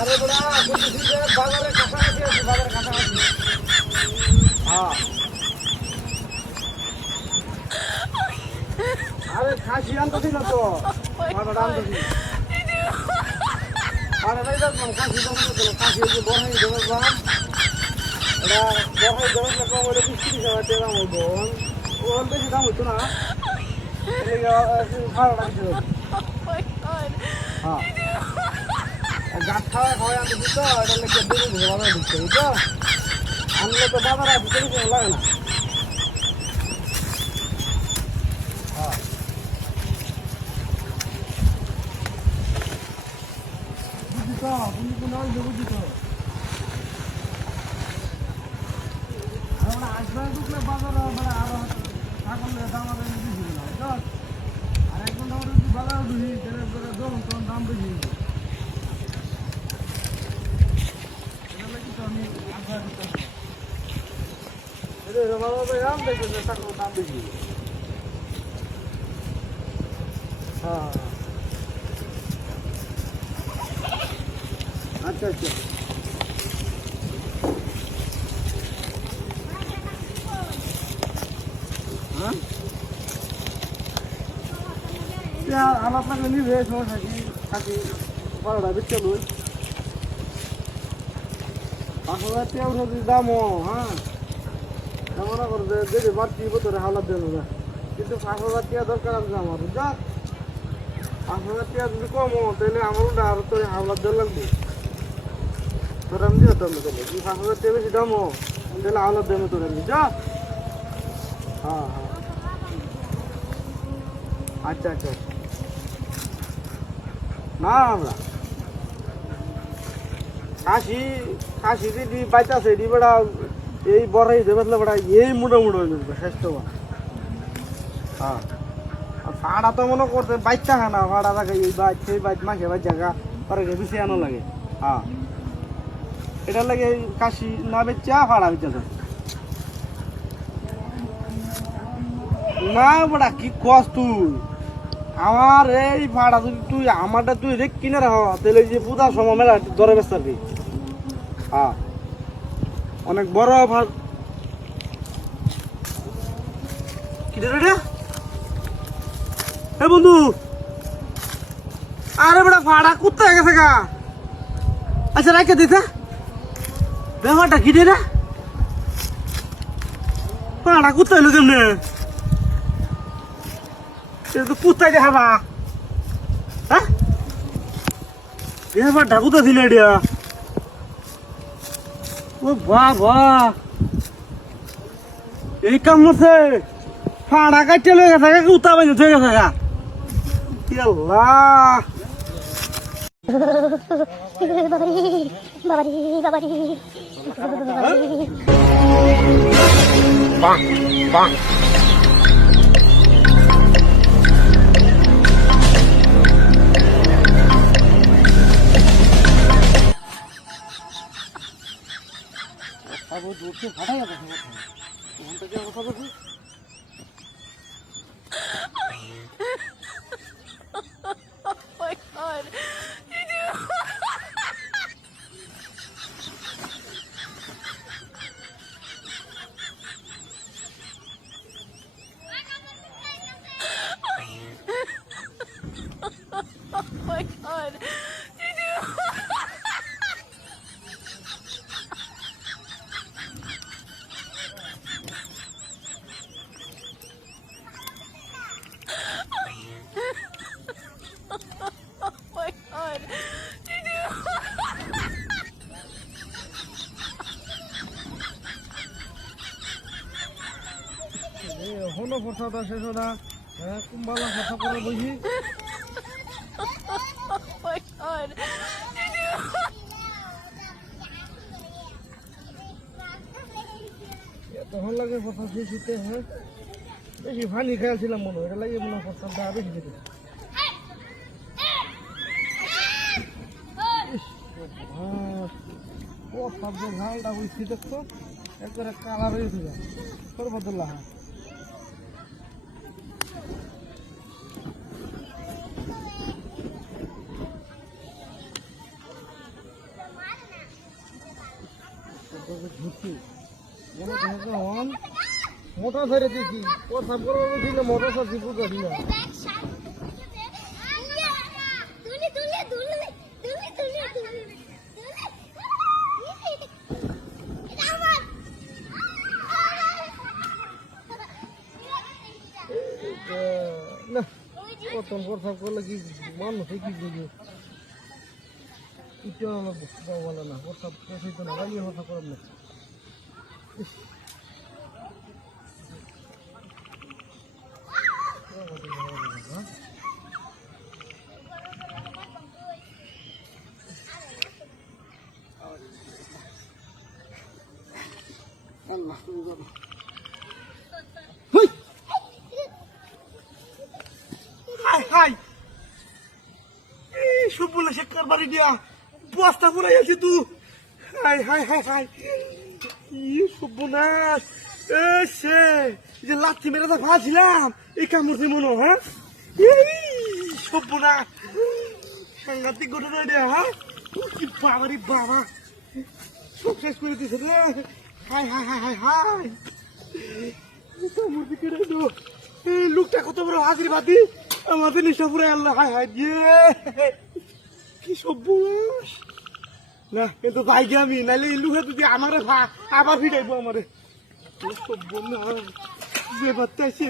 আরে বড়া বলছি যে বাজারে কাছাকাছি আছে, বাজারে কাছাকাছি। হ্যাঁ আরে খাসি আনতেছি না তো, বাজারে আনতেছি। আরে ভাই দেখলাম খাসি খাসি হচ্ছে বড়াই দেখলাম, এটা বড়াই দেখলে কম হলে 20-30 হাজার টাকা দাম হইব। ওর বেশি দাম হইতো না, ভালো লাগছে। হ্যাঁ গাছ খাওয়া খাওয়াই আনতেছি তো, এটা লেগে দেরি বাজারে ঢুকছে, বুঝছো? আনলে তো বাজারে আসতে লাগে না। হ্যাঁ বুঝি তো, তুমি কোন বুঝি তো। আমরা আসবে ঢুকলে বাজারে মানে আরো ছাগলের দাম আরো বেশি না, বুঝছো? আর এক ঘন্টা যদি বাজারে ঢুকি তাহলে যখন তখন দাম বেশি হবে। এটা লাগি তো আমি আসবে ঢুকতে এটা বাজারে দাম দেখবে যে ছাগলের দাম বেশি। হ্যাঁ আচ্ছা আচ্ছা হ্যাঁ আমার আপনাকে নিবে সময় থাকি থাকি 12টা বিচ্ছে লই 5,000 টাকা যদি দামও। হ্যাঁ মনে করো যে যদি বাড়তি বোতলে হাওলাত দেবো না, কিন্তু 5,000 টাকা দরকার আছে আমার, বুঝা? 5,000 টাকা যদি কমো তাহলে আমার ওটা আরো তো হাওলাত দেওয়া লাগবে। তোর আমি দিয়ে তোর যদি 5,000 টাকা বেশি দামও তাহলে হাওলাত দেবো তোর আমি, বুঝা? হ্যাঁ হ্যাঁ আচ্ছা আচ্ছা না আমরা খাসি খাসি যদি বাইতাছে এটি বেড়া এই বড়াই দেবে বেড়া এই মুড়ো মুড়ো হয়ে যাবে শ্রেষ্ঠ। হ্যাঁ আর ভাড়া তো মনে করতে বাইচা হয় না, ভাড়া থাকে এই বাইক সেই বাইক মাসে বাইক জায়গা পরে বেশি আনো লাগে। হ্যাঁ এটার লাগে কাশি না বেচা ভাড়া বেচা যায় না বেড়া। কি কস তুই আমার এই ভাড়া যদি তুই আমারটা তুই রেখ কিনে রাখ তাহলে যে পূজার সময় মেলা দরে বেচ পারবি। হ্যাঁ অনেক বড় ভাড় কি রে হে বন্ধু। আরে বেটা ভাড়া কোথায় গেছে গা? আচ্ছা রাখে দিতে ব্যাপারটা কি রে ভাড়া কোথায় এলো কেমনে? তো কোথায় দেখাবা? হ্যাঁ ব্যাপারটা কোথায় ছিল এটা? ও বাবা এই কাম করছে, ফাড়া কাটতে লয়ে গেছে উতা বাইনে থয়ে গেছে গা। আল্লাহ ফাটাই কথা হলো ফর্সাটা শেষ না কুম্বালা কথা করে বুঝি তখন লাগে ফসল শেষ হতে। হ্যাঁ বেশি পানি খেয়ালছিলাম মনে হয়, এটা লাগে মনে হয় ফসলটা বেশি খেতে। ও সব ঝালটা বুঝছি দেখছো একবারে কালার হয়ে গেছে সর্বদুল্লাহ। ঘুরছি মনে থাকে হন মোটর ধরে দেখি কথা বলবো দিলে মোটর সাথে বুঝা দিল না প্রথম কথা করলে কি মানুষ কি বুঝে কিছু আমার বলে না কথা পৌঁছাইতো না রাগিয়ে কথা করব না আল্লাহ তুমি জানো হাই হাই এই সব বলে সে কার বাড়ি দিয়া বস্তা পুরাই আছে তুই হাই হাই হাই হাই ই সর্বনাশ সে যে লাঠি মেরে তো ভাবছিলাম এই কামড় মনে হ্যাঁ এই সর্বনাশ সাংঘাতিক ঘটনা রে হ্যাঁ কি বাবারি বাবা সব শেষ করে দিছে রে high high high high high কামড় দিকে রে এই লোকটা কত বড় হাজির বাতি আমাদের নিশা পুরো আল্লাহ হাই হাই দিয়ে কি সর্বনাশ না কিন্তু ভাই গে আমি নাইলে এই লোকে যদি আমারে আবার ফিরাইবো আমারে সর্বনাশ যে বাচ্চা সে